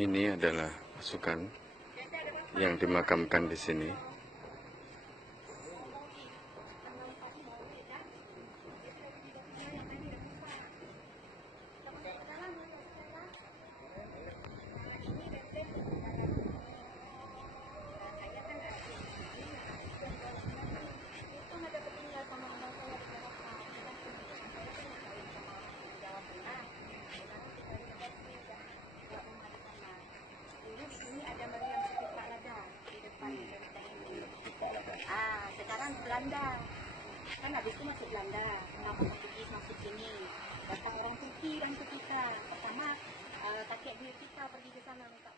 Ini adalah pasukan yang dimakamkan di sini. Sekarang Belanda kan habis itu masuk Belanda, kenapa Portugis masuk sini, datang orang Turki dan ke kita pertama kakek buyut kita pergi ke sana minta